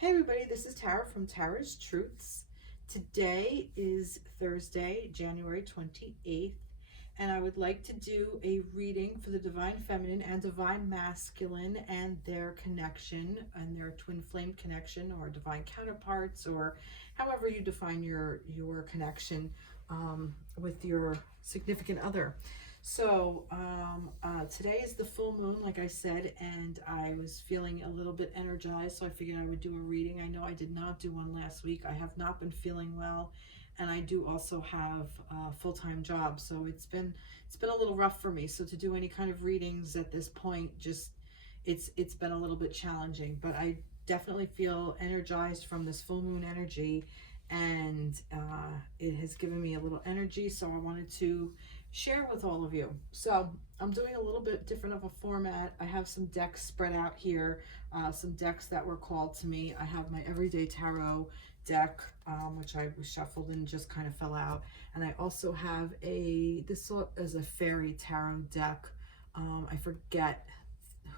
Hey everybody, this is Tara from Tara's Truths. Today is Thursday, January 28th, and I would like to do a reading for the Divine Feminine and Divine Masculine and their connection and their twin flame connection or divine counterparts, or however you define your connection with your significant other. So today is the full moon, like I said, and I was feeling a little bit energized, so I figured I would do a reading. I know I did not do one last week. I have not been feeling well, and I do also have a full-time job, so it's been a little rough for me. So to do any kind of readings at this point, just it's been a little bit challenging. But I definitely feel energized from this full moon energy, and it has given me a little energy, so I wanted to share with all of you. So I'm doing a little bit different of a format. I have some decks spread out here, some decks that were called to me. I have my Everyday Tarot deck, which I was shuffled and just kind of fell out. And I also have this is a fairy tarot deck. I forget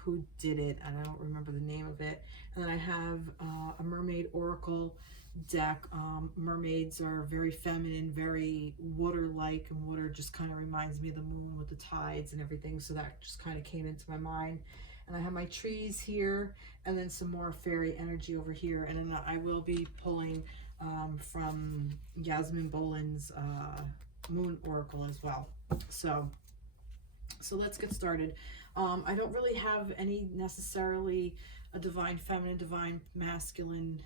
who did it, and I don't remember the name of it. And then I have a mermaid oracle deck. Mermaids are very feminine, very water-like, and water just kind of reminds me of the moon with the tides and everything, so that just kind of came into my mind. And I have my trees here, and then some more fairy energy over here, and then I will be pulling from Yasmin Boland's moon oracle as well. So let's get started. I don't really have any necessarily a divine feminine, divine masculine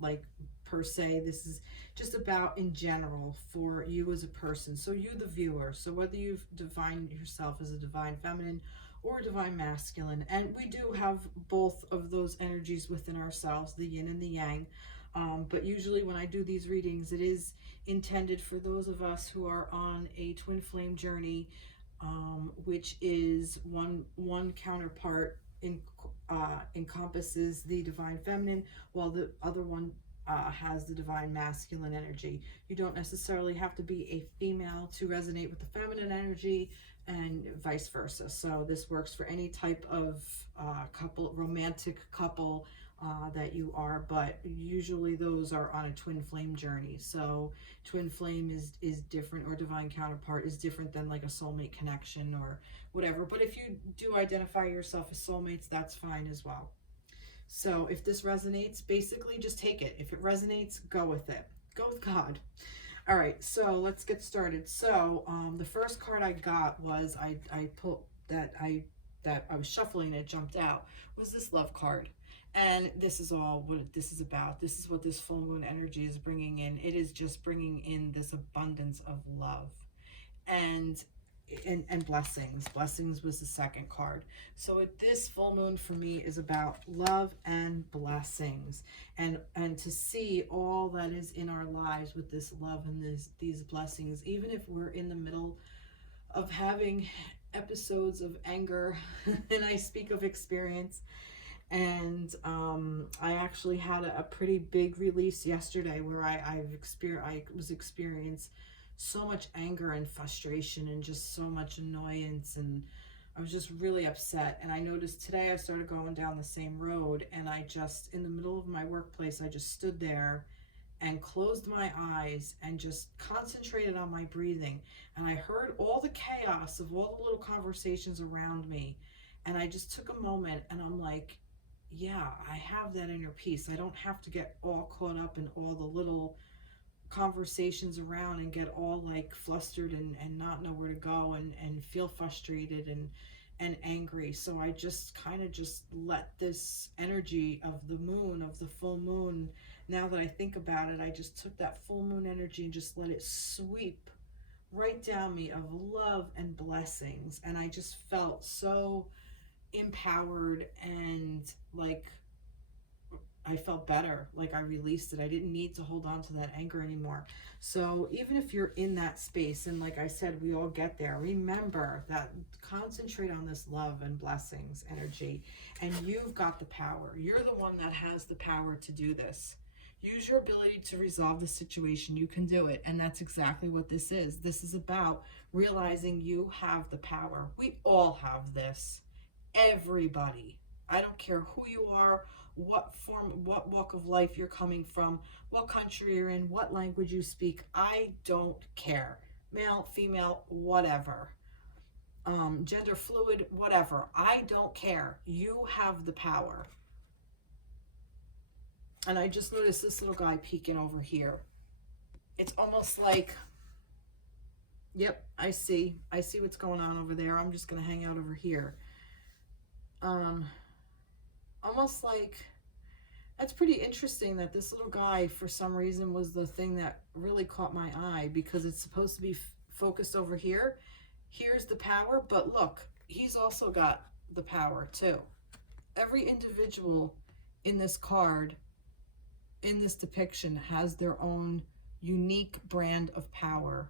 like per se. This is just about in general for you as a person, so you the viewer. So whether you've defined yourself as a divine feminine or a divine masculine, and we do have both of those energies within ourselves, the yin and the yang, but usually when I do these readings, it is intended for those of us who are on a twin flame journey, which is one counterpart encompasses the divine feminine, while the other one has the divine masculine energy. You don't necessarily have to be a female to resonate with the feminine energy, and vice versa. So this works for any type of couple, romantic couple that you are, but usually those are on a twin flame journey. So twin flame is different, or divine counterpart is different than like a soulmate connection or whatever. But if you do identify yourself as soulmates, that's fine as well. So if this resonates, basically just take it. If it resonates, go with it. Go with God. All right, so let's get started. So the first card I got was I pulled that I was shuffling and it jumped out, was this love card. And this is all what this is about. This is what this full moon energy is bringing in. It is just bringing in this abundance of love and blessings. Blessings was the second card. So this full moon for me is about love and blessings, and to see all that is in our lives with this love and these blessings, even if we're in the middle of having episodes of anger. And I speak of experience. And I actually had a pretty big release yesterday where I was experiencing so much anger and frustration and just so much annoyance, and I was just really upset. And I noticed today I started going down the same road, and I just, in the middle of my workplace, I just stood there and closed my eyes and just concentrated on my breathing. And I heard all the chaos of all the little conversations around me, and I just took a moment and I'm like, yeah, I have that inner peace. I don't have to get all caught up in all the little conversations around and get all like flustered and not know where to go and feel frustrated and angry. So I just kind of just let this energy of the moon, of the full moon, now that I think about it, I just took that full moon energy and just let it sweep right down me of love and blessings. And I just felt so empowered, and like I felt better, like I released it. I didn't need to hold on to that anger anymore. So even if you're in that space, and like I said, we all get there, remember that, concentrate on this love and blessings energy, and you've got the power. You're the one that has the power to do this. Use your ability to resolve the situation. You can do it. And that's exactly what this is. This is about realizing you have the power. We all have this. Everybody. I don't care who you are, what form, what walk of life you're coming from, what country you're in, what language you speak. I don't care. Male, female, whatever. Gender fluid, whatever. I don't care. You have the power. And I just noticed this little guy peeking over here. It's almost like, yep, I see what's going on over there. I'm just going to hang out over here. Almost like, that's pretty interesting that this little guy, for some reason, was the thing that really caught my eye, because it's supposed to be focused over here. Here's the power, but look, he's also got the power too. Every individual in this card, in this depiction, has their own unique brand of power.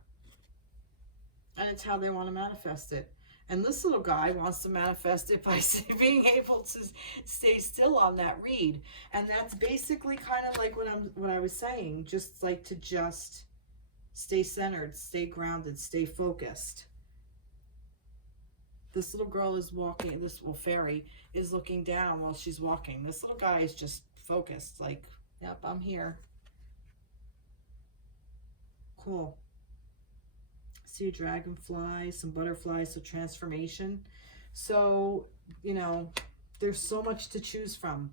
And it's how they want to manifest it. And this little guy wants to manifest it by being able to stay still on that read. And that's basically kind of like what I was saying, just like to just stay centered, stay grounded, stay focused. This little girl is walking, this little fairy is looking down while she's walking. This little guy is just focused, like, yep, I'm here. Cool. See a dragonfly, some butterflies, so transformation. So, you know, there's so much to choose from.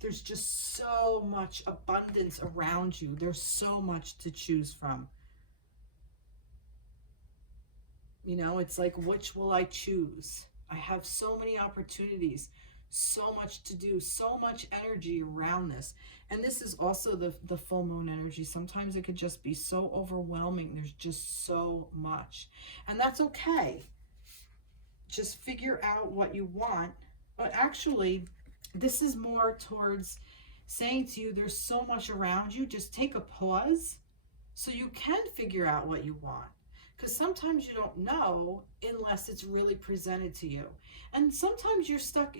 There's just so much abundance around you. There's so much to choose from. You know, it's like, which will I choose? I have so many opportunities, so much to do, so much energy around this. And this is also the full moon energy. Sometimes it could just be so overwhelming. There's just so much. And that's okay. Just figure out what you want. But actually, this is more towards saying to you, there's so much around you. Just take a pause so you can figure out what you want. Because sometimes you don't know unless it's really presented to you. And sometimes you're stuck,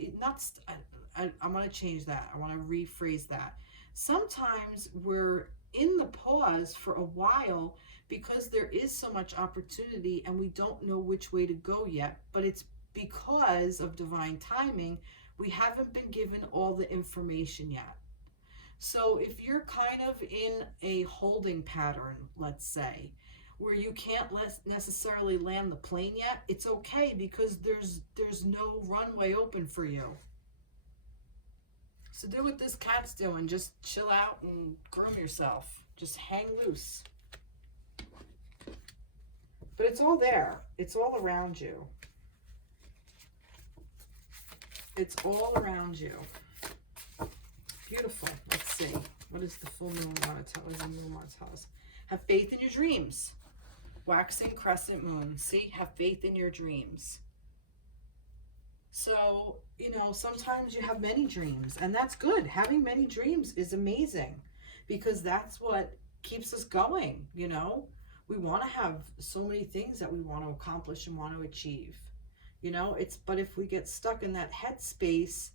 I'm going to change that. I want to rephrase that. Sometimes we're in the pause for a while because there is so much opportunity and we don't know which way to go yet. But it's because of divine timing, we haven't been given all the information yet. So if you're kind of in a holding pattern, let's say, where you can't necessarily land the plane yet, it's okay, because there's no runway open for you. So do what this cat's doing. Just chill out and groom yourself. Just hang loose. But it's all there. It's all around you. It's all around you. Beautiful. Let's see. What does the full moon want to tell us? The moon want to tell us? Have faith in your dreams. Waxing crescent moon. See, have faith in your dreams. So, you know, sometimes you have many dreams, and that's good. Having many dreams is amazing, because that's what keeps us going, you know. We want to have so many things that we want to accomplish and want to achieve, you know. But if we get stuck in that headspace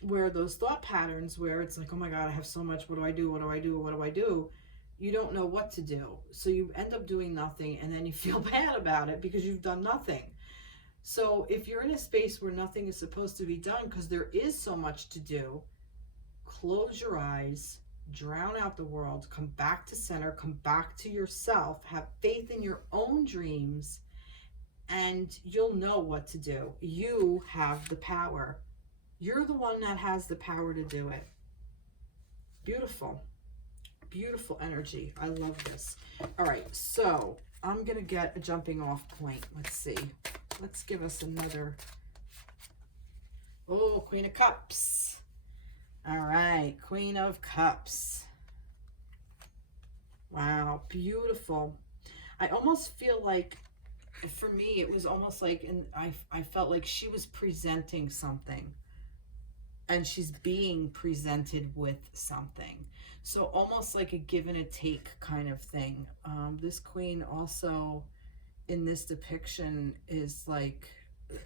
where those thought patterns, where it's like, oh my God, I have so much, what do I do? What do I do? What do I do? You don't know what to do. So you end up doing nothing, and then you feel bad about it because you've done nothing. So if you're in a space where nothing is supposed to be done because there is so much to do, close your eyes, drown out the world, come back to center, come back to yourself, have faith in your own dreams, and you'll know what to do. You have the power. You're the one that has the power to do it. Beautiful. Beautiful energy. I love this. All right, so I'm going to get a jumping off point. Let's see. Let's give us another. Oh, Queen of Cups. All right, Queen of Cups. Wow, beautiful. I almost feel like, for me, it was almost like, and I felt like she was presenting something. And she's being presented with something. So almost like a give and a take kind of thing. This queen also in this depiction is like,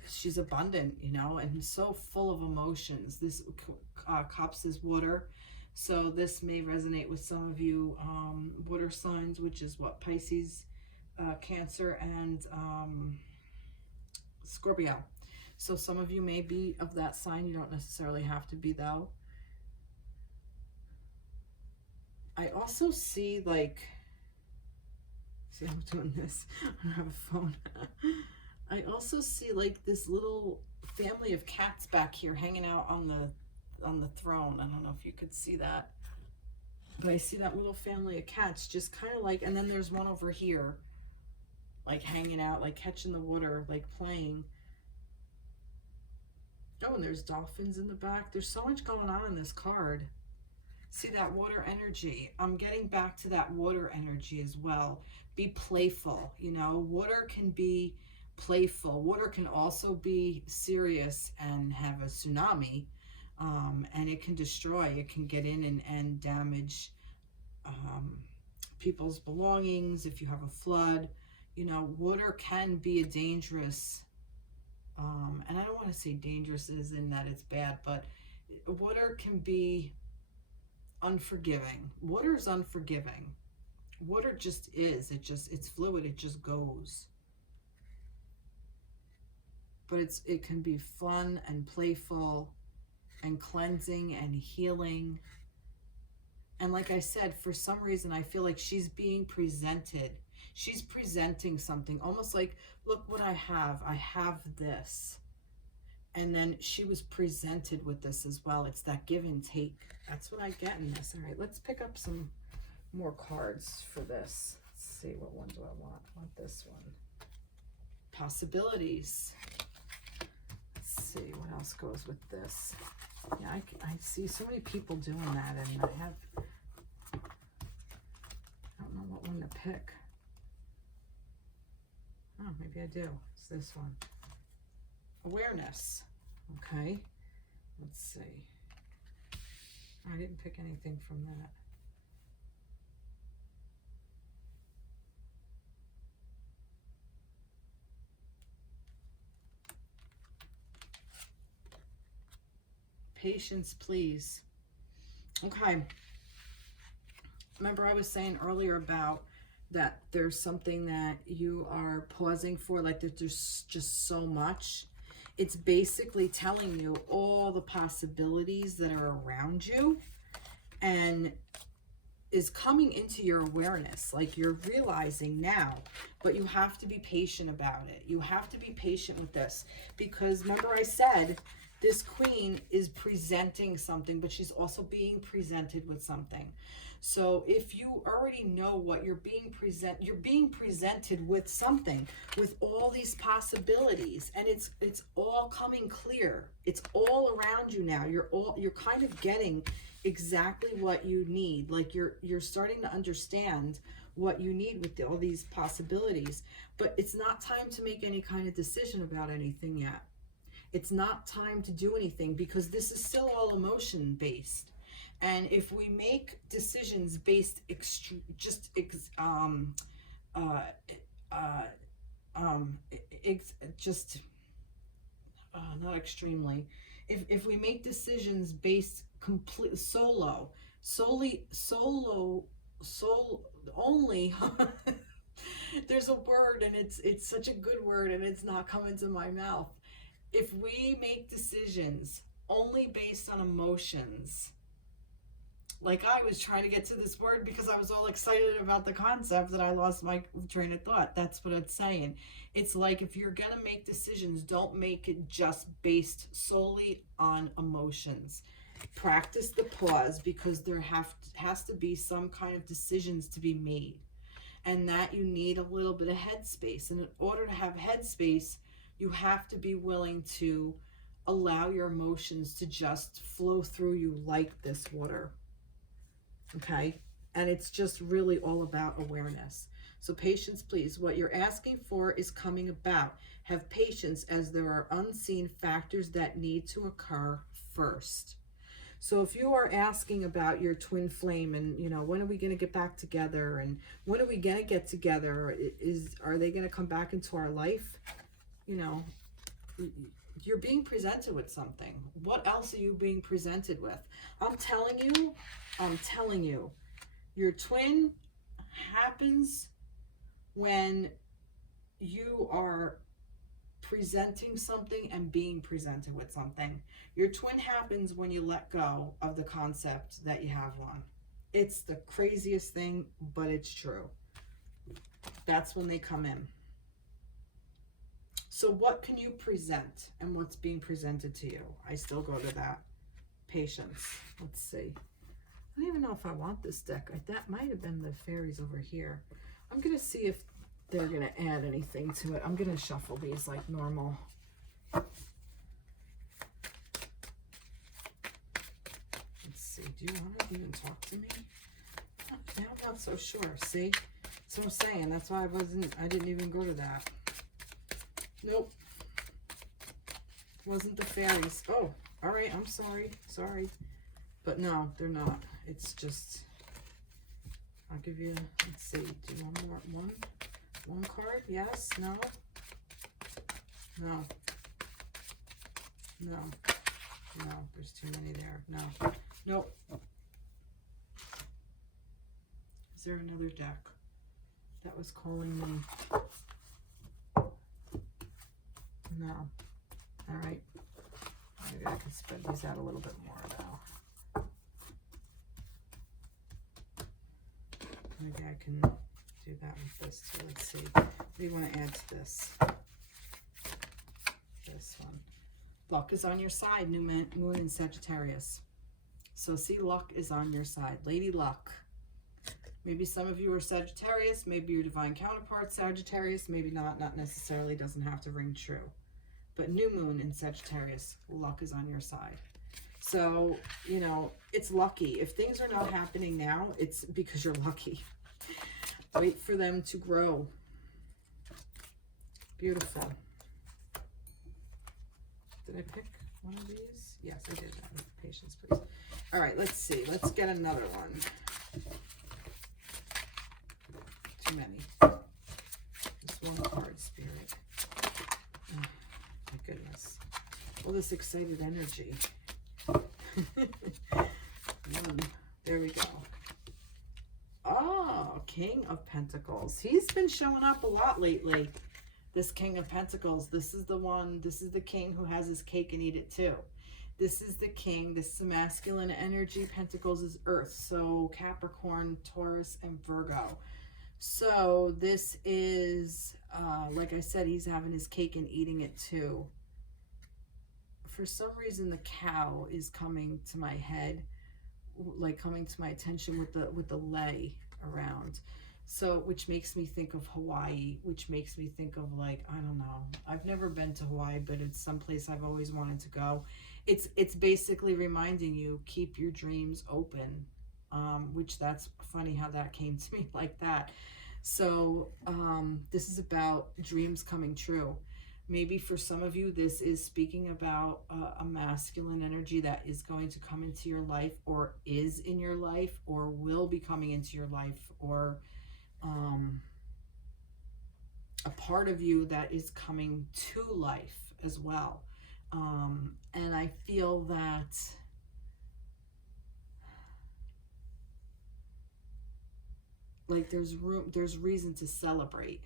she's abundant, you know, and so full of emotions. This cups is water. So this may resonate with some of you water signs, which is what? Pisces, Cancer, and Scorpio. So some of you may be of that sign. You don't necessarily have to be, though. I also see like, see, I'm doing this. I don't have a phone. I also see like this little family of cats back here hanging out on the throne. I don't know if you could see that, but I see that little family of cats just kind of like, and then there's one over here, like hanging out, like catching the water, like playing. Oh, and there's dolphins in the back. There's so much going on in this card. See that water energy. I'm getting back to that water energy as well. Be playful, you know. Water can be playful. Water can also be serious and have a tsunami. And it can destroy. It can get in and damage people's belongings if you have a flood. You know, water can be a dangerous, and I don't want to say dangerous as in that it's bad, but water can be unforgiving. Water is unforgiving. Water just is. It's fluid. It just goes. But it can be fun and playful and cleansing and healing. And like I said, for some reason, I feel like she's being presented. She's presenting something almost like, look what I have. I have this. And then she was presented with this as well. It's that give and take. That's what I get in this. All right, let's pick up some more cards for this. Let's see, what one do I want? I want this one. Possibilities. Let's see, what else goes with this? Yeah, I see so many people doing that, and I don't know what one to pick. Oh, maybe I do. It's this one. Awareness. Okay, let's see. I didn't pick anything from that. Patience, please. Okay. Remember I was saying earlier about that there's something that you are pausing for, like there's just so much. It's basically telling you all the possibilities that are around you and is coming into your awareness. Like you're realizing now, but you have to be patient about it. You have to be patient with this because remember I said this queen is presenting something, but she's also being presented with something. So if you already know what you're being presented with something, with all these possibilities, and it's all coming clear. It's all around you now. You're kind of getting exactly what you need. Like you're starting to understand what you need with all these possibilities. But it's not time to make any kind of decision about anything yet. It's not time to do anything because this is still all emotion based. And if we make decisions based not extremely, if we make decisions based complete solely only there's a word and it's such a good word and it's not coming to my mouth. If we make decisions only based on emotions, like I was trying to get to this word because I was all excited about the concept that I lost my train of thought. That's what it's saying. It's like if you're going to make decisions, don't make it just based solely on emotions. Practice the pause because there has to be some kind of decisions to be made. And that you need a little bit of headspace. And in order to have headspace, you have to be willing to allow your emotions to just flow through you like this water. Okay? And it's just really all about awareness. So patience, please. What you're asking for is coming about. Have patience as there are unseen factors that need to occur first. So if you are asking about your twin flame and, you know, when are we going to get back together and when are we going to get together? Are they going to come back into our life? You know, you're being presented with something. What else are you being presented with? I'm telling you, your twin happens when you are presenting something and being presented with something. Your twin happens when you let go of the concept that you have one. It's the craziest thing, but it's true. That's when they come in. So what can you present and what's being presented to you? I still go to that. Patience. Let's see. I don't even know if I want this deck. That might have been the fairies over here. I'm going to see if they're going to add anything to it. I'm going to shuffle these like normal. Let's see. Do you want to even talk to me? Now I'm not so sure. See? That's what I'm saying. That's why I didn't even go to that. Nope. Wasn't the fairies. Oh, all right. I'm sorry. Sorry. But no, they're not. It's just, I'll give you, let's see. Do you want more? One card? Yes? No? No. No. No. There's too many there. No. Nope. Is there another deck that was calling me? No. All right. Maybe I can spread these out a little bit more now. Maybe I can do that with this too. Let's see. What do you want to add to this? This one. Luck is on your side, new moon in Sagittarius. So see, luck is on your side. Lady Luck. Maybe some of you are Sagittarius. Maybe your divine counterpart Sagittarius. Maybe not. Not necessarily. Doesn't have to ring true. But new moon in Sagittarius. Luck is on your side. So, you know, it's lucky. If things are not happening now, it's because you're lucky. Wait for them to grow. Beautiful. Did I pick one of these? Yes, I did. Patience, please. All right, let's see. Let's get another one. Too many. Just one card, Spirit. Oh, my goodness. All this excited energy. There we go. Oh, King of Pentacles. He's been showing up a lot lately. This King of Pentacles. This is the one. This is the king who has his cake and eat it too. This is the king. This is the masculine energy. Pentacles is Earth. So Capricorn, Taurus, and Virgo. So this is, like I said, he's having his cake and eating it too. For some reason, the cow is coming to my head, like coming to my attention with the lei around. So, which makes me think of Hawaii, which makes me think of, like, I don't know. I've never been to Hawaii, but it's someplace I've always wanted to go. It's basically reminding you, keep your dreams open, which that's funny how that came to me like that. So this is about dreams coming true. Maybe for some of you, this is speaking about a masculine energy that is going to come into your life, or is in your life, or will be coming into your life, or a part of you that is coming to life as well. And I feel that like there's reason to celebrate.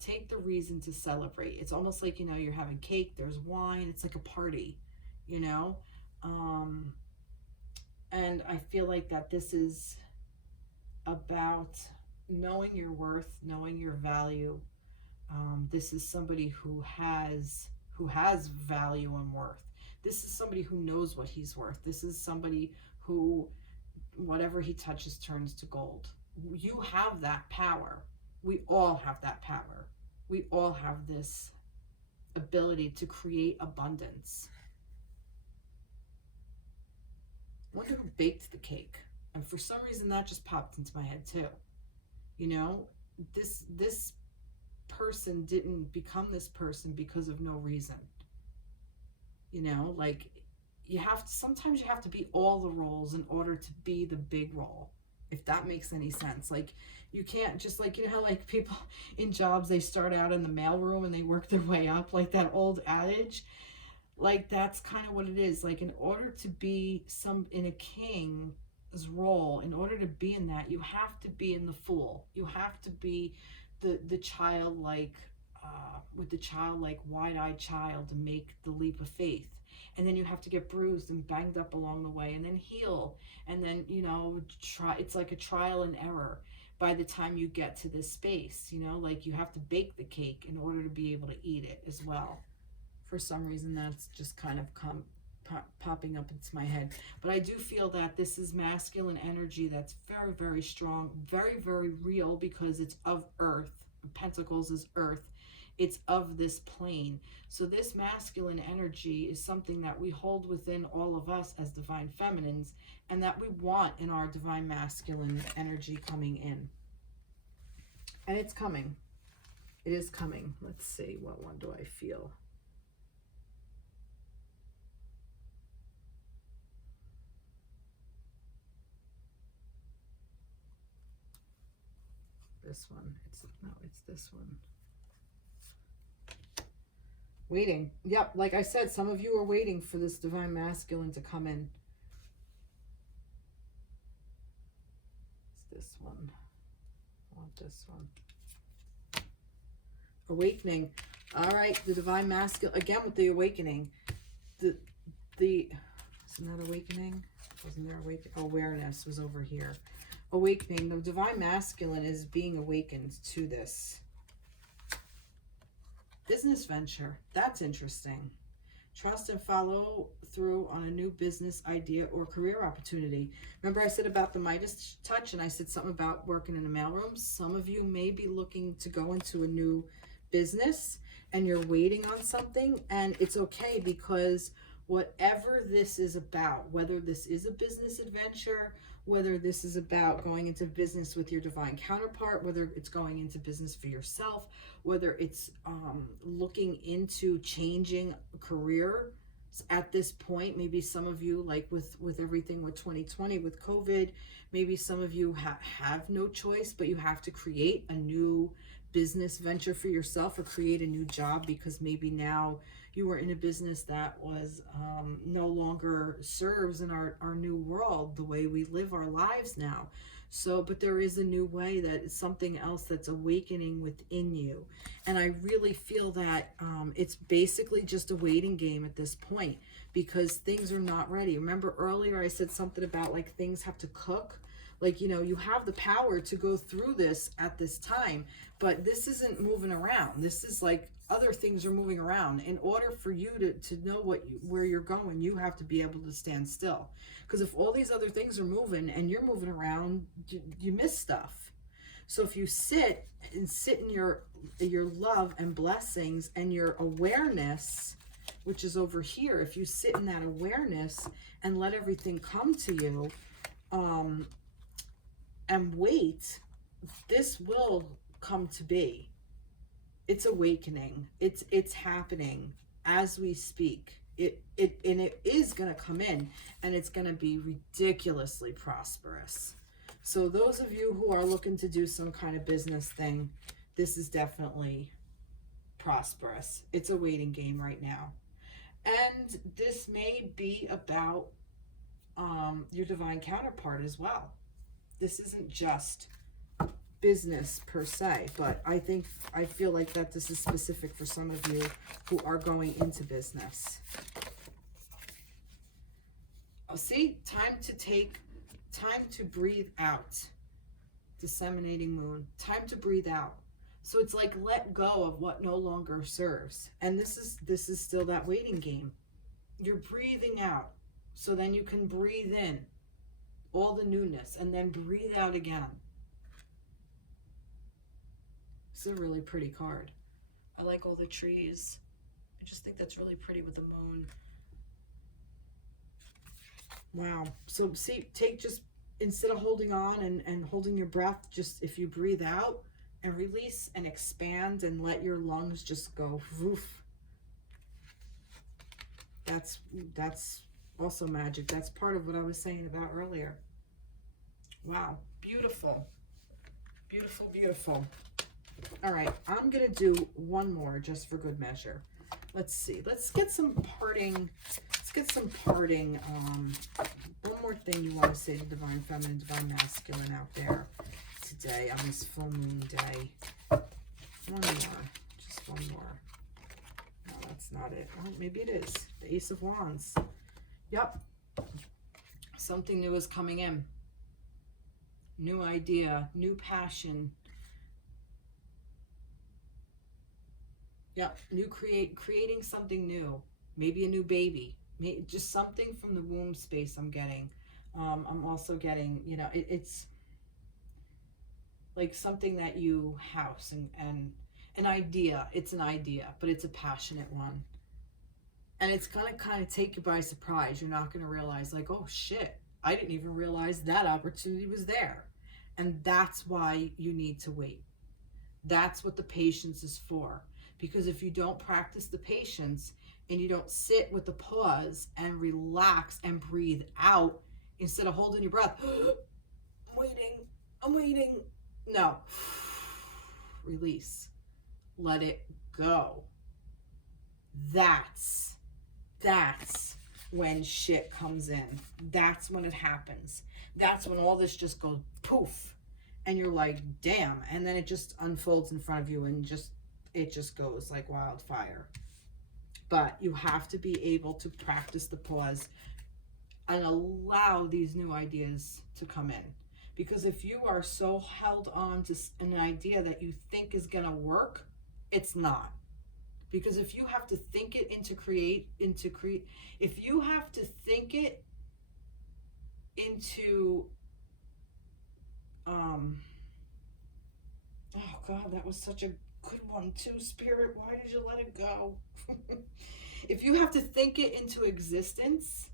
Take the reason to celebrate. It's almost like, you know, you're having cake, there's wine, it's like a party, you know? And I feel like that this is about knowing your worth, knowing your value. This is somebody who has value and worth. This is somebody who knows what he's worth. This is somebody who, whatever he touches turns to gold. You have that power. We all have that power. We all have this ability to create abundance. I wonder who baked the cake. And for some reason that just popped into my head too. You know, this person didn't become this person because of no reason. You know, like sometimes you have to be all the roles in order to be the big role, if that makes any sense. Like, you can't just, like, you know how like people in jobs, they start out in the mailroom and they work their way up, like that old adage. Like, that's kind of what it is. Like, in order to be in a king's role, in order to be in that, you have to be in the fool. You have to be the childlike, with the childlike, wide-eyed child, to make the leap of faith. And then you have to get bruised and banged up along the way, and then heal. And then, you know, try, it's like a trial and error by the time you get to this space, you know, like you have to bake the cake in order to be able to eat it as well. For some reason, that's just kind of popping up into my head. But I do feel that this is masculine energy that's very, very strong, very, very real, because it's of earth. Pentacles is earth. It's of this plane. So this masculine energy is something that we hold within all of us as divine feminines, and that we want in our divine masculine energy coming in. And it's coming. It is coming. Let's see, what one do I feel? This one. It's this one. Waiting. Yep, like I said, some of you are waiting for this divine masculine to come in. It's this one. I want this one. Awakening. All right, the divine masculine, again with the awakening. Isn't that awakening? Wasn't there awakening? Awareness was over here. Awakening. The divine masculine is being awakened to this business venture. That's interesting. Trust and follow through on a new business idea or career opportunity. Remember I said about the Midas touch, and I said something about working in a mailroom? Some of you may be looking to go into a new business and you're waiting on something, and it's okay, because whatever this is about, whether this is a business adventure, whether this is about going into business with your divine counterpart, whether it's going into business for yourself, whether it's looking into changing a career at this point, maybe some of you, like with everything with 2020, with COVID, maybe some of you have no choice, but you have to create a new business venture for yourself, or create a new job, because maybe now you were in a business that was no longer serves in our new world, the way we live our lives now. So, but there is a new way, that is something else that's awakening within you. And I really feel that it's basically just a waiting game at this point, because things are not ready. Remember earlier I said something about like things have to cook? Like, you know, you have the power to go through this at this time, but this isn't moving around. This is like other things are moving around. In order for you to know where you're going, you have to be able to stand still. Because if all these other things are moving and you're moving around, you miss stuff. So if you sit in your love and blessings and your awareness, which is over here, if you sit in that awareness and let everything come to you, and wait, this will come to be. It's awakening. It's happening as we speak. It is going to come in, and it's going to be ridiculously prosperous. So those of you who are looking to do some kind of business thing, this is definitely prosperous. It's a waiting game right now. And this may be about your divine counterpart as well. This isn't just business per se, but I feel like that this is specific for some of you who are going into business. Oh, see, time to breathe out. Disseminating moon, time to breathe out. So it's like let go of what no longer serves. And this is still that waiting game. You're breathing out, so then you can breathe in all the newness, and then breathe out again. It's a really pretty card. I like all the trees. I just think that's really pretty with the moon. Wow. So see, just instead of holding on and holding your breath, just if you breathe out and release and expand and let your lungs just go woof. That's also magic. That's part of what I was saying about earlier. Wow, beautiful. Beautiful, beautiful. All right, I'm going to do one more just for good measure. Let's see. Let's get some parting. One more thing you want to say to divine feminine, divine masculine out there today on this full moon day. One more. Just one more. No, that's not it. Well, maybe it is. The Ace of Wands. Yep. Something new is coming in. New idea, new passion. Yep, creating something new. Maybe a new baby. Just something from the womb space I'm getting. I'm also getting, you know, it's like something that you house and an idea. It's an idea, but it's a passionate one. And it's going to kind of take you by surprise. You're not going to realize like, oh shit, I didn't even realize that opportunity was there. And that's why you need to wait. That's what the patience is for. Because if you don't practice the patience and you don't sit with the pause and relax and breathe out instead of holding your breath, I'm waiting. No. Release. Let it go. That's when shit comes in. That's when it happens. That's when all this just goes poof. And you're like, damn. And then it just unfolds in front of you and it just goes like wildfire. But you have to be able to practice the pause and allow these new ideas to come in. Because if you are so held on to an idea that you think is going to work, it's not. Because if you have to think it if you have to think it into, oh God, that was such a good one too, Spirit. Why did you let it go? If you have to think it into existence,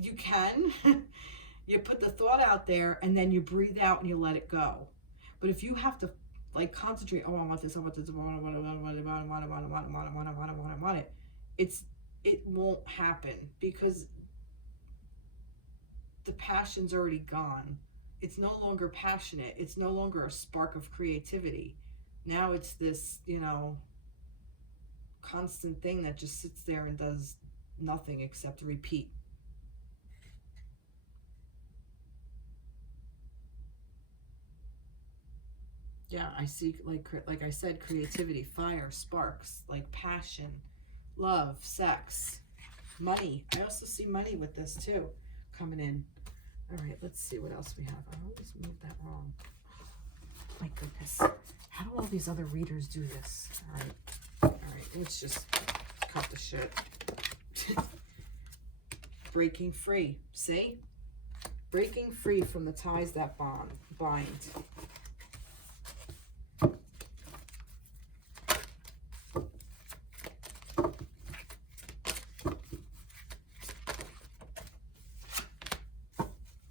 you can. You put the thought out there and then you breathe out and you let it go. But if you have to like concentrate, oh, I want this, I want this, I want it. It won't happen because the passion's already gone. It's no longer passionate. It's no longer a spark of creativity. Now it's this, you know, constant thing that just sits there and does nothing except repeat. Yeah, I see, like I said, creativity, fire, sparks, like passion, love, sex, money. I also see money with this too, coming in. All right, let's see what else we have. I always moved that wrong. My goodness. How do all these other readers do this? All right, let's just cut the shit. Breaking free, see? Breaking free from the ties that bind.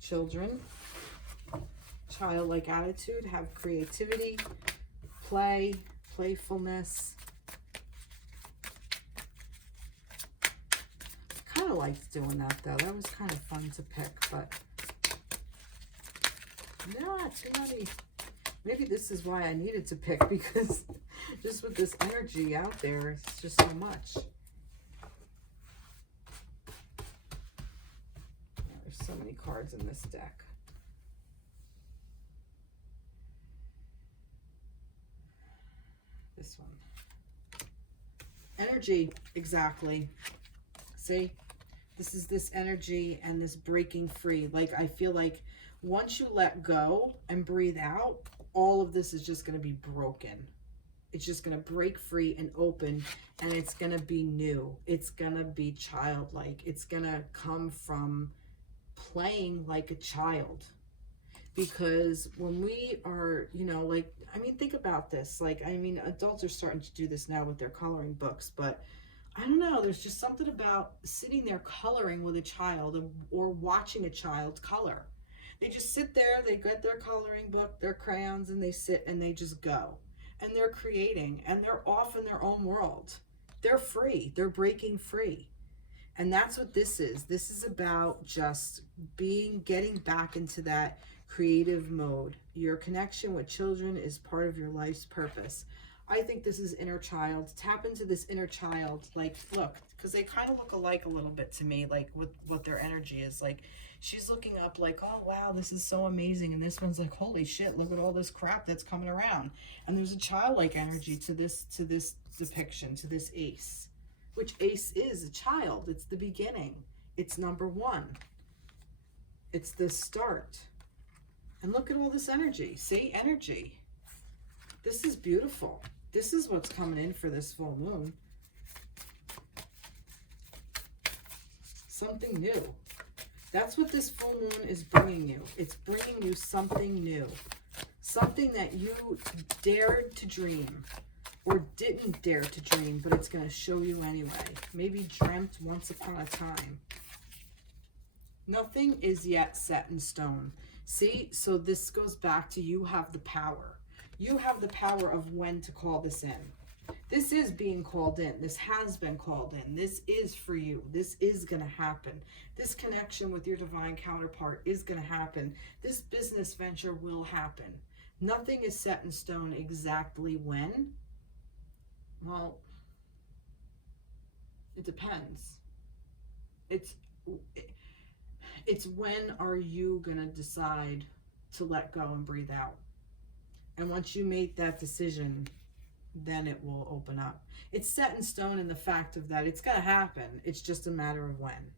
Children, childlike attitude, have creativity, play, playfulness. Kind of liked doing that though. That was kind of fun to pick, but not too many. Maybe this is why I needed to pick, because just with this energy out there, it's just so much. So many cards in this deck. This one. Energy, exactly. See? This is this energy and this breaking free. Like, I feel like once you let go and breathe out, all of this is just going to be broken. It's just going to break free and open, and it's going to be new. It's going to be childlike. It's going to come from playing like a child. Because when we are, you know, like, I mean, think about this. Like, I mean, adults are starting to do this now with their coloring books, but I don't know, there's just something about sitting there coloring with a child or watching a child color. They just sit there, they get their coloring book, their crayons, and they sit and they just go. And they're creating, and they're off in their own world. They're free. They're breaking free. And that's what this is. This is about just getting back into that creative mode. Your connection with children is part of your life's purpose. I think this is inner child. Tap into this inner child. Like, look, because they kind of look alike a little bit to me, like with what their energy is. Like, she's looking up like, oh, wow, this is so amazing. And this one's like, holy shit, look at all this crap that's coming around. And there's a childlike energy to this depiction, to this ace, which ace is a child. It's the beginning. It's number one. It's the start. And look at all this energy. See, energy. This is beautiful. This is what's coming in for this full moon. Something new. That's what this full moon is bringing you. It's bringing you something new. Something that you dared to dream or didn't dare to dream, but it's going to show you anyway. Maybe dreamt once upon a time. Nothing is yet set in stone. See, so this goes back to you have the power. You have the power of when to call this in. This is being called in. This has been called in. This is for you. This is going to happen. This connection with your divine counterpart is going to happen. This business venture will happen. Nothing is set in stone exactly when. Well, it depends. It's when are you going to decide to let go and breathe out. And once you make that decision, then it will open up. It's set in stone in the fact of that it's going to happen. It's just a matter of when.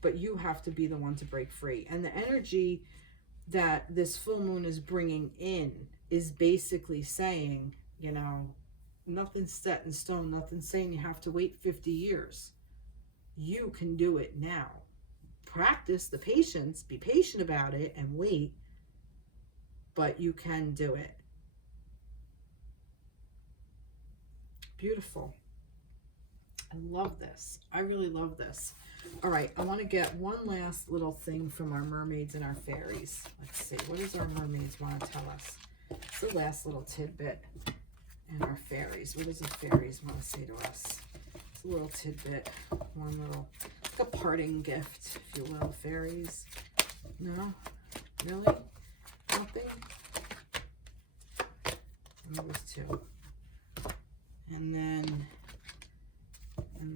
But you have to be the one to break free. And the energy that this full moon is bringing in is basically saying, you know, nothing's set in stone. Nothing's saying you have to wait 50 years. You can do it now. Practice the patience. Be patient about it and wait. But you can do it. Beautiful. I love this. I really love this. All right, I want to get one last little thing from our mermaids and our fairies. Let's see, what does our mermaids want to tell us? It's the last little tidbit. And our fairies, what does the fairies want to say to us? It's a little tidbit, one little, like a parting gift, if you will, fairies. No? Really? Nothing? There was two. And then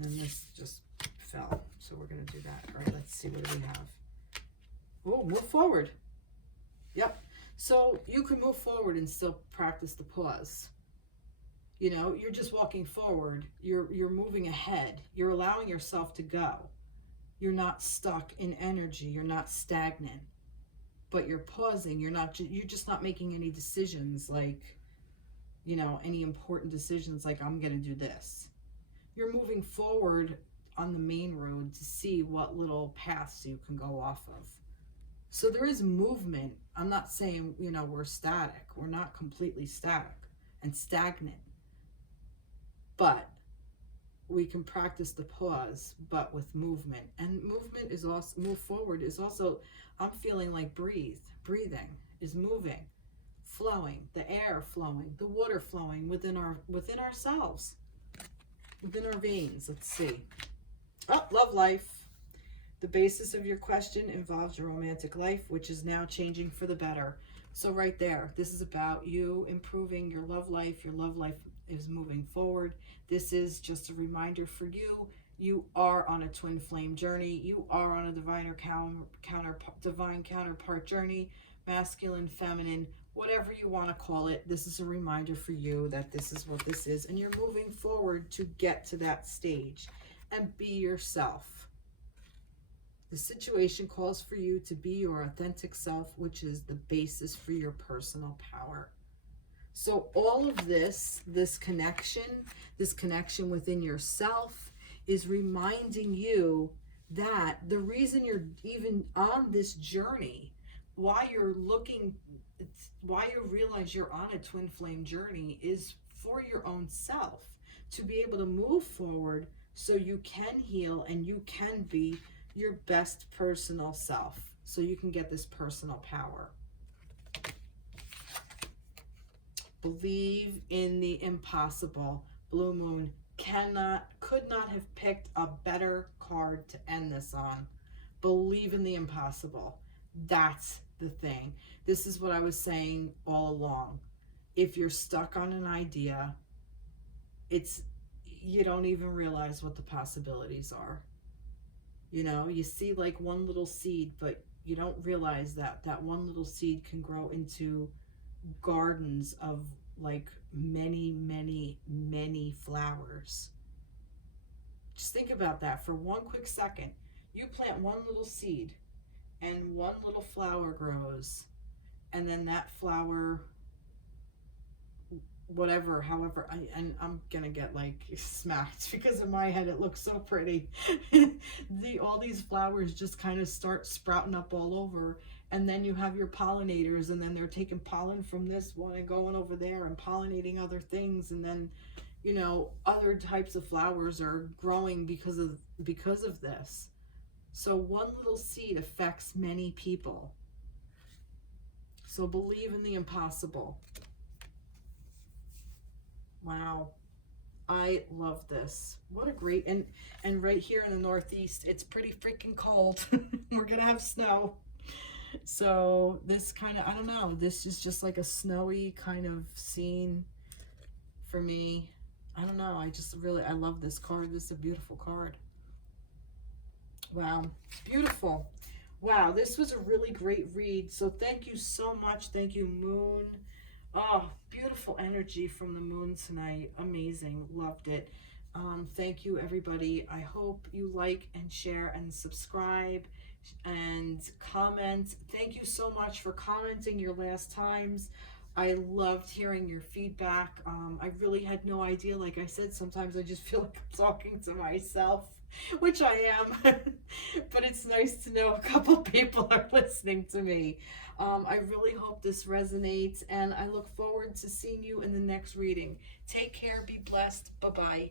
this just fell. So we're going to do that. All right, let's see. What do we have? Oh, move forward. Yep. So you can move forward and still practice the pause. You know, you're just walking forward. You're moving ahead. You're allowing yourself to go. You're not stuck in energy. You're not stagnant. But you're pausing. You're just not making any decisions like, you know, any important decisions like I'm going to do this. You're moving forward on the main road to see what little paths you can go off of. So there is movement. I'm not saying, you know, we're static. We're not completely static and stagnant. But we can practice the pause, but with movement. And movement is also, move forward is also, I'm feeling like breathing is moving, flowing, the air flowing, the water flowing within ourselves, within our veins. Let's see. Oh, love life. The basis of your question involves your romantic life, which is now changing for the better. So right there, this is about you improving your love life. Your love life is moving forward. This is just a reminder for you. You are on a twin flame journey. You are on a divine counterpart journey, masculine, feminine, whatever you want to call it. This is a reminder for you that this is what this is. And you're moving forward to get to that stage and be yourself. The situation calls for you to be your authentic self, which is the basis for your personal power. So all of this connection within yourself is reminding you that the reason you're even on this journey, why you realize you're on a twin flame journey is for your own self, to be able to move forward so you can heal and you can be your best personal self, so you can get this personal power. Believe in the impossible. Blue Moon could not have picked a better card to end this on. Believe in the impossible. That's the thing. This is what I was saying all along. if you're stuck on an idea, it's, you don't even realize what the possibilities are. You know, you see like one little seed, but you don't realize that that one little seed can grow into gardens of like many, many, many flowers. Just think about that for one quick second. You plant one little seed and one little flower grows, and then that flower, whatever, however, and I'm gonna get like smacked because in my head it looks so pretty. All these flowers just kind of start sprouting up all over, and then you have your pollinators, and then they're taking pollen from this one and going over there and pollinating other things, and then, you know, other types of flowers are growing because of this. So one little seed affects many people. So believe in the impossible. Wow. I love this. What a great, and right here in the Northeast, it's pretty freaking cold. We're gonna have snow. So this kind of, I don't know, this is just like a snowy kind of scene for me. I don't know, I just really, I love this card. This is a beautiful card. Wow, beautiful. Wow, this was a really great read. So thank you so much. Thank you, Moon. Oh, beautiful energy from the moon tonight. Amazing. Loved it. Thank you, everybody. I hope you like and share and subscribe and comment. Thank you so much for commenting your last times. I loved hearing your feedback. I really had no idea. Like I said, sometimes I just feel like I'm talking to myself, which I am. But it's nice to know a couple people are listening to me. I really hope this resonates, and I look forward to seeing you in the next reading. Take care, be blessed, bye-bye.